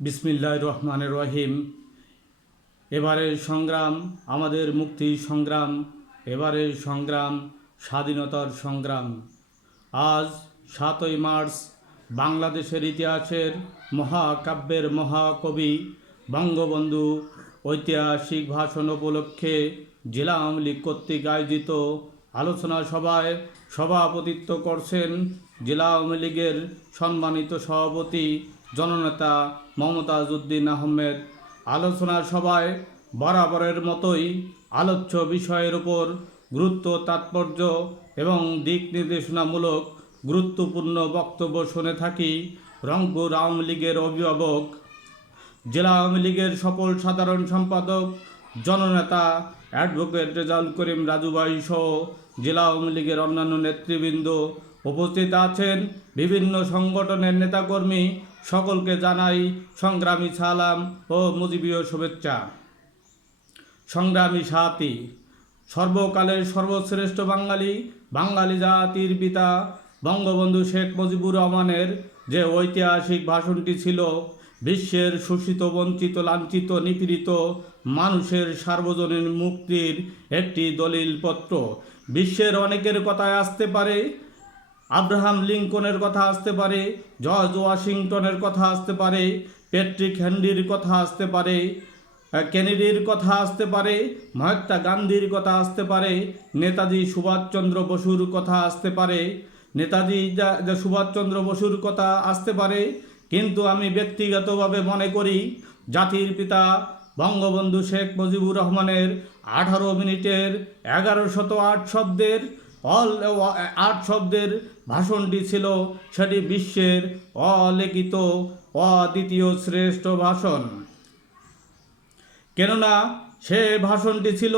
বিসমিল্লাহির রহমানির রহিম। এবারের সংগ্রাম আমাদের মুক্তি সংগ্রাম, এবারের সংগ্রাম স্বাধীনতার সংগ্রাম। আজ 7ই মার্চ বাংলাদেশের ইতিহাসের মহাকাব্যের মহাকবি বঙ্গবন্ধু ঐতিহাসিক ভাষণ উপলক্ষে জেলা আওয়ামী লীগ কর্তৃক আয়োজিত আলোচনা সভায় সভাপতিত্ব করছেন জেলা আওয়ামী লীগের সম্মানিত সভাপতি জননেতা মমতাজ উদ্দিন আহমেদ। আলোচনা সভায় বরাবরের মতোই আলোচ্য বিষয়ের উপর গুরুত্ব, তাৎপর্য এবং দিক নির্দেশনামূলক গুরুত্বপূর্ণ বক্তব্য শুনে থাকি রংপুর আওয়ামী লীগের অভিভাবক, জেলা আওয়ামী লীগের সফল সাধারণ সম্পাদক জননেতা অ্যাডভোকেট রেজাউল করিম রাজু ভাই সহ জেলা আওয়ামী লীগের অন্যান্য নেতৃবৃন্দ উপস্থিত আছেন। বিভিন্ন সংগঠনের নেতাকর্মী সকলকে জানাই সংগ্রামী সালাম ও মুজিবীয় শুভেচ্ছা। সংগ্রামী সাথী, সর্বকালের সর্বশ্রেষ্ঠ বাঙালি জাতির পিতা বঙ্গবন্ধু শেখ মুজিবুর রহমানের যে ঐতিহাসিক ভাষণটি ছিল বিশ্বের শোষিত, বঞ্চিত, লাঞ্ছিত, নিপীড়িত মানুষের সার্বজনীন মুক্তির একটি দলিলপত্র। বিশ্বের অনেকের কথায় আসতে পারে, আব্রাহাম লিঙ্কনের কথা আসতে পারে, জর্জ ওয়াশিংটনের কথা আসতে পারে, প্যাট্রিক হেনরির কথা আসতে পারে, কেনেডির কথা আসতে পারে, মহাত্মা গান্ধীর কথা আসতে পারে, নেতাজি সুভাষচন্দ্র বসুর কথা আসতে পারে, সুভাষচন্দ্র বসুর কথা আসতে পারে। কিন্তু আমি ব্যক্তিগতভাবে মনে করি জাতির পিতা বঙ্গবন্ধু শেখ মুজিবুর রহমানের 18 মিনিটের 1108 শব্দের 8 শব্দের ভাষণটি ছিল, সেটি বিশ্বের অলিখিত অদ্বিতীয় শ্রেষ্ঠ ভাষণ। কেননা সে ভাষণটি ছিল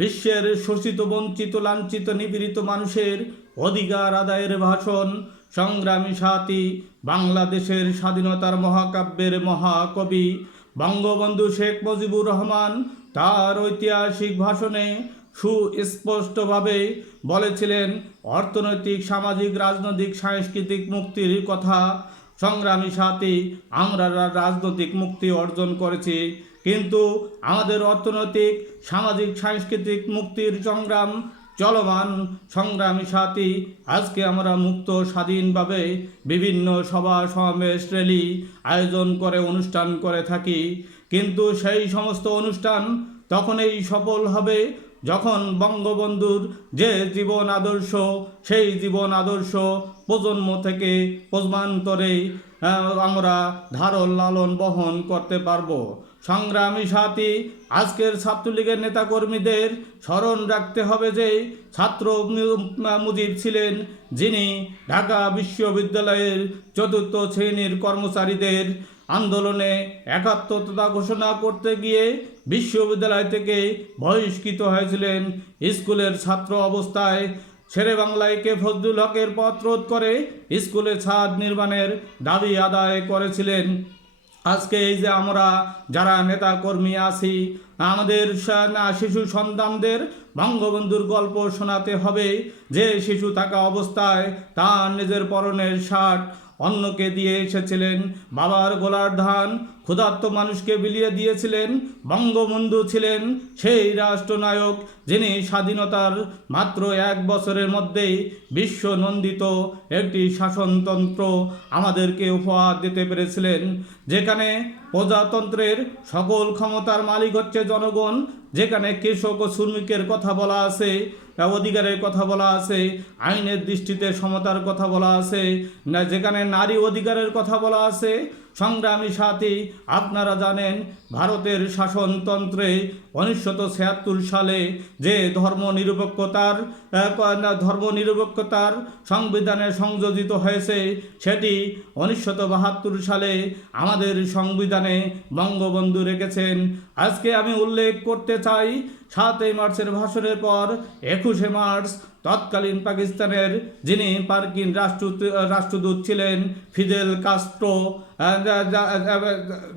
বিশ্বের শোষিত, বঞ্চিত, লাঞ্ছিত, নিপীড়িত মানুষের অধিকার আদায়ের ভাষণ। সংগ্রামী সাথী, বাংলাদেশের স্বাধীনতার মহাকাব্যের মহাকবি বঙ্গবন্ধু শেখ মুজিবুর রহমান তার ঐতিহাসিক ভাষণে সুস্পষ্টভাবে বলেছিলেন অর্থনৈতিক, সামাজিক, রাজনৈতিক, সাংস্কৃতিক মুক্তির কথা। সংগ্রামী সাথী, আমরা রাজনৈতিক মুক্তি অর্জন করেছি, কিন্তু আমাদের অর্থনৈতিক, সামাজিক, সাংস্কৃতিক মুক্তির সংগ্রাম চলমান। সংগ্রামী সাথী, আজকে আমরা মুক্ত স্বাধীনভাবে বিভিন্ন সভা, সমাবেশ, র্যালি আয়োজন করে অনুষ্ঠান করে থাকি, কিন্তু সেই সমস্ত অনুষ্ঠান তখনই সফল হবে যখন বঙ্গবন্ধুর যে জীবন আদর্শ, সেই জীবন আদর্শ প্রজন্ম থেকে প্রজন্মান্তরে আমরা ধারণ লালন বহন করতে পারবো। সংগ্রামী সাথী, আজকের ছাত্রলীগের নেতাকর্মীদের স্মরণ রাখতে হবে যে ছাত্র মুজিব ছিলেন যিনি ঢাকা বিশ্ববিদ্যালয়ের 4th শ্রেণীর কর্মচারীদের আন্দোলনে একাত্মতা ঘোষণা করতে গিয়ে বিশ্ববিদ্যালয় থেকে বহিষ্কৃত হয়েছিলেন। স্কুলের ছাত্র অবস্থায় শেরে বাংলায় কে ফজলুল হকের পথ রোধ করে স্কুলে ছাদ নির্মাণের দাবি আদায় করেছিলেন। আজকে এই যে আমরা যারা নেতা কর্মী আছি, আমাদের শিশু সন্তানদের বঙ্গবন্ধুর গল্প শোনাতে হবে যে শিশু থাকা অবস্থায় তার নিজের পরনের শার্ট অন্যকে দিয়ে এসেছিলেন, বাবার গোলার ধান ক্ষুধার্ত মানুষকে বিলিয়ে দিয়েছিলেন। বঙ্গবন্ধু ছিলেন সেই রাষ্ট্রনায়ক যিনি স্বাধীনতার মাত্র 1 বছরের মধ্যেই বিশ্ব নন্দিত একটি শাসনতন্ত্র আমাদেরকে উপহার দিতে পেরেছিলেন, যেখানে প্রজাতন্ত্রের সকল ক্ষমতার মালিক হচ্ছে জনগণ, যেখানে কৃষক ও শ্রমিকের কথা বলা আছে, অধিকারের কথা বলা আছে, আইনের দৃষ্টিতে সমতার কথা বলা আছে, যেখানে নারী অধিকারের কথা বলা আছে। সংগ্রামী সাথী, আপনারা জানেন ভারতের শাসনতন্ত্রে 1976 সালে যে ধর্মনিরপেক্ষতার সংবিধানে সংযোজিত হয়েছে, সেটি 1972 সালে আমাদের সংবিধানে বঙ্গবন্ধু রেখেছেন। আজকে আমি উল্লেখ করতে চাই 7ই মার্চের ভাষণের পর 21শে মার্চ তৎকালীন পাকিস্তানের যিনি মার্কিন রাষ্ট্রদূত ছিলেন ফিদেল কাস্ট্রো,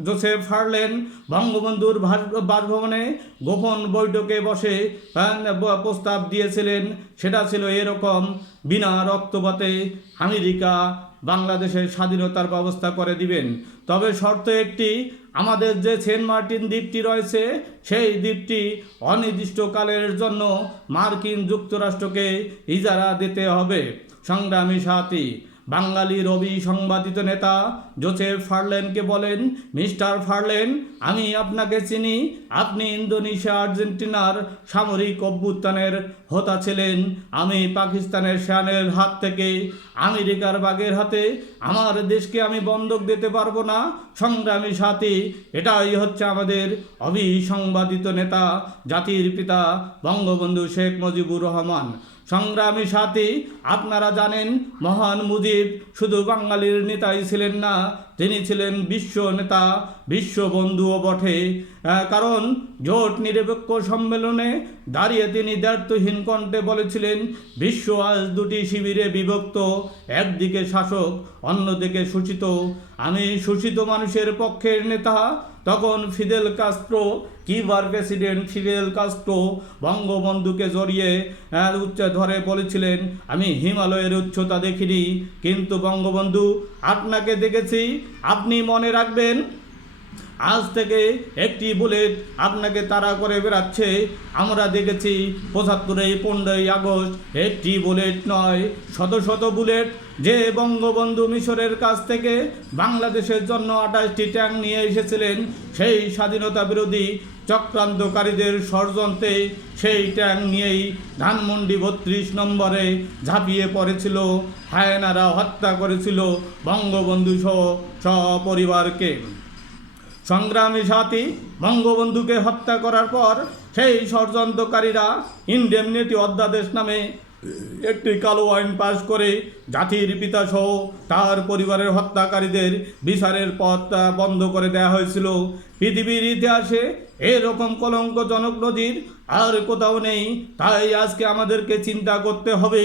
জোসেফ হারলেন বঙ্গবন্ধুর বাসভবনে গোপন বৈঠকে বসে প্রস্তাব দিয়েছিলেন। সেটা ছিল এরকম: বিনা রক্তপাতে আমেরিকা বাংলাদেশের স্বাধীনতার ব্যবস্থা করে দিবেন। তবে শর্ত একটি, আমাদের যে সেন্ট মার্টিন দ্বীপটি রয়েছে সেই দ্বীপটি অনির্দিষ্টকালের জন্য মার্কিন যুক্তরাষ্ট্রকে ইজারা দিতে হবে। সংগ্রামী সাথী, বাঙালি রবি সংবাদিত নেতা জোসেফ ফার্লেনকে বলেন, মিস্টার ফার্লেন, আমি আপনাকে চিনি। আপনি ইন্দোনেশিয়া আর্জেন্টিনার সামরিক অভ্যুত্থানের হোতা ছিলেন। আমি পাকিস্তানের সেনাদের হাত থেকে, আমেরিকার বাগের হাতে আমার দেশকে আমি বন্ধক দিতে পারবো না। সংগ্রামী সাথী, এটাই হচ্ছে আমাদের অবিসংবাদিত নেতা, জাতির পিতা বঙ্গবন্ধু শেখ মুজিবুর রহমান। সংগ্রামী সাথী, আপনারা জানেন মহান মুজিব শুধু বাঙালির নেতাই ছিলেন না, তিনি ছিলেন বিশ্ব নেতা, বিশ্ববন্ধুও বটে। কারণ জোট নিরপেক্ষ সম্মেলনে দাঁড়িয়ে তিনি দ্ব্যর্থহীন কণ্ঠে বলেছিলেন, বিশ্ব আজ দুটি শিবিরে বিভক্ত, একদিকে শাসক, অন্যদিকে শোষিত। আমি শোষিত মানুষের পক্ষের নেতা। তখন ফিদেল কাস্ত্রো, কিউবার প্রেসিডেন্ট ফিদেল কাস্ত্রো বঙ্গবন্ধুকে জড়িয়ে ধরে বলেছিলেন, আমি হিমালয়ের উচ্চতা দেখিনি, কিন্তু বঙ্গবন্ধু আপনাকে দেখেছি। আপনি মনে রাখবেন, আজ থেকে একটি বুলেট আপনাকে তাড়া করে বেড়াচ্ছে। আমরা দেখেছি ৭৫-এই ১৫ই আগস্ট একটি বুলেট নয়, শত শত বুলেট যে বঙ্গবন্ধু মিশরের কাছ থেকে বাংলাদেশের জন্য ২৮টি ট্যাঙ্ক নিয়ে এসেছিলেন, সেই স্বাধীনতা বিরোধী চক্রান্তকারীদের ষড়যন্ত্রে সেই ট্যাঙ্ক নিয়েই ধানমন্ডি ৩২ নম্বরে ঝাঁপিয়ে পড়েছিল। হায়েনারা হত্যা করেছিল বঙ্গবন্ধু সহ সপরিবারকে। সংগ্রামী সাথী, বঙ্গবন্ধুকে হত্যা করার পর সেই ষড়যন্ত্রকারীরা ইনডেমনিটি অধ্যাদেশ নামে একটি কালো আইন পাশ করে জাতির পিতা সহ তার পরিবারের হত্যাকারীদের বিচারের পথ বন্ধ করে দেওয়া হয়েছিল। পৃথিবীর ইতিহাসে এরকম কলঙ্কজনক নজির আর কোথাও নেই। তাই আজকে আমাদেরকে চিন্তা করতে হবে,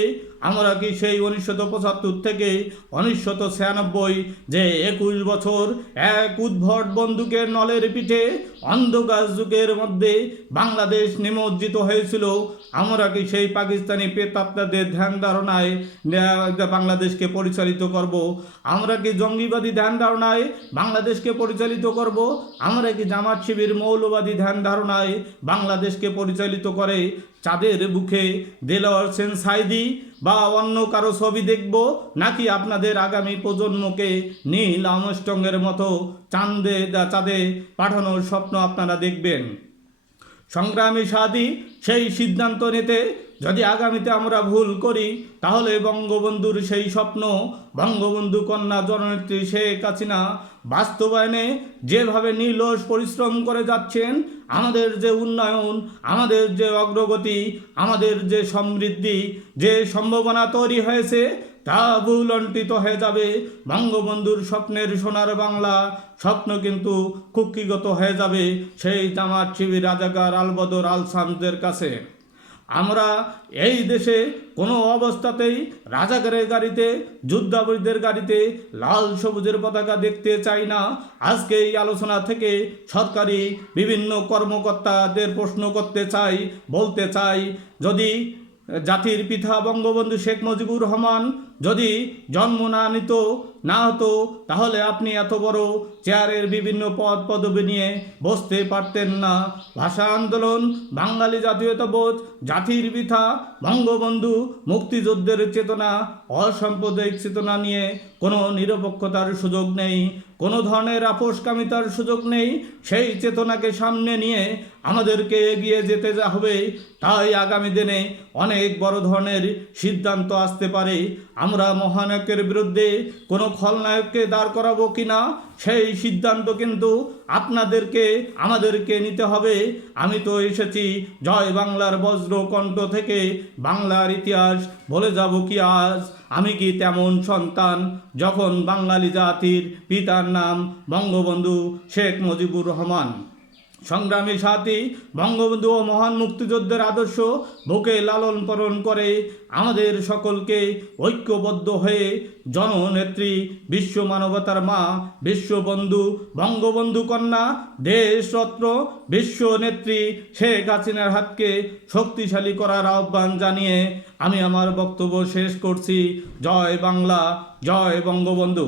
আমরা কি সেই ১৯৭৫ থেকে ১৯৯৬ যে ২১ বছর এক উদ্ভট বন্দুকের নলের পিঠে অন্ধকার যুগের মধ্যে বাংলাদেশ নিমজ্জিত হয়েছিল, আমরা কি সেই পাকিস্তানি প্রেতাত্মাদের ধ্যান ধারণায় বাংলাদেশকে পরিচালিত করব? আমরা কি জঙ্গিবাদী ধ্যান ধারণায় বাংলাদেশকে পরিচালিত করব? আমরা কি জামাত শিবির মৌলবাদী ধ্যান ধারণায় বাংলাদেশকে পরিচালিত করে চাঁদের বুকে দেলোয়ার হোসেন সাঈদী বা অন্য কারো ছবি দেখব? নাকি আপনাদের আগামী প্রজন্মকে নীল আর্মস্ট্রংয়ের মতো চাঁদে পাঠানোর স্বপ্ন আপনারা দেখবেন? সংগ্রামী সাথী, সেই সিদ্ধান্ত নিতে যদি আগামীতে আমরা ভুল করি, তাহলে বঙ্গবন্ধুর সেই স্বপ্ন, বঙ্গবন্ধু কন্যা জননেত্রী শেখ হাসিনা বাস্তবায়নে যেভাবে নিরলস পরিশ্রম করে যাচ্ছেন, আমাদের যে উন্নয়ন, আমাদের যে অগ্রগতি, আমাদের যে সমৃদ্ধি, যে সম্ভাবনা তৈরি হয়েছে, তা ভুলণ্ঠিত হয়ে যাবে। বঙ্গবন্ধুর স্বপ্নের সোনার বাংলা স্বপ্ন কিন্তু কুক্ষিগত হয়ে যাবে সেই জামাত শিবির, রাজাকার, আলবদর, আল শামসদের কাছে। আমরা এই দেশে কোনো অবস্থাতেই রাজাকারের গাড়িতে, যুদ্ধাপরাধীদের গাড়িতে লাল সবুজের পতাকা দেখতে চাই না। আজকে এই আলোচনা থেকে সরকারি বিভিন্ন কর্মকর্তাদের প্রশ্ন করতে চাই, বলতে চাই, যদি জাতির পিতা বঙ্গবন্ধু শেখ মুজিবুর রহমান যদি জন্ম না হতো, তাহলে আপনি এত বড় চেয়ারের বিভিন্ন পদ পদবি নিয়ে বসতে পারতেন না। ভাষা আন্দোলন, বাঙালি জাতীয়তাবোধ, জাতির পিতা বঙ্গবন্ধু, মুক্তিযুদ্ধের চেতনা, অসাম্প্রদায়িক চেতনা নিয়ে কোনো নিরপেক্ষতার সুযোগ নেই, কোনো ধরনের আপোষকামিতার সুযোগ নেই। সেই চেতনাকে সামনে নিয়ে আমাদেরকে এগিয়ে যেতে হবে। তাই আগামী দিনে অনেক বড় ধরনের সিদ্ধান্ত আসতে পারে। আমরা মহানায়কের বিরুদ্ধে কোনো খলনায়ককে দাঁড় করাবো কিনা, সেই সিদ্ধান্ত কিন্তু আমাদেরকে নিতে হবে। আমি তো এসেছি জয় বাংলার বজ্র কণ্ঠ থেকে বাংলার ইতিহাস বলে যাব কি আজ? আমি কি তেমন সন্তান যখন বাঙালি জাতির পিতার নাম বঙ্গবন্ধু শেখ মুজিবুর রহমান? সংগ্রামী সাথী বঙ্গবন্ধু ও মহান মুক্তিযুদ্ধের আদর্শ বুকে লালন পালন করে আমাদের সকলকে ঐক্যবদ্ধ হয়ে জননেত্রী, বিশ্ব মানবতার মা, বিশ্ববন্ধু, বঙ্গবন্ধু কন্যা, দেশরত্ন, বিশ্ব নেত্রী শেখ হাসিনার হাতকে শক্তিশালী করার আহ্বান জানিয়ে আমি আমার বক্তব্য শেষ করছি। জয় বাংলা, জয় বঙ্গবন্ধু।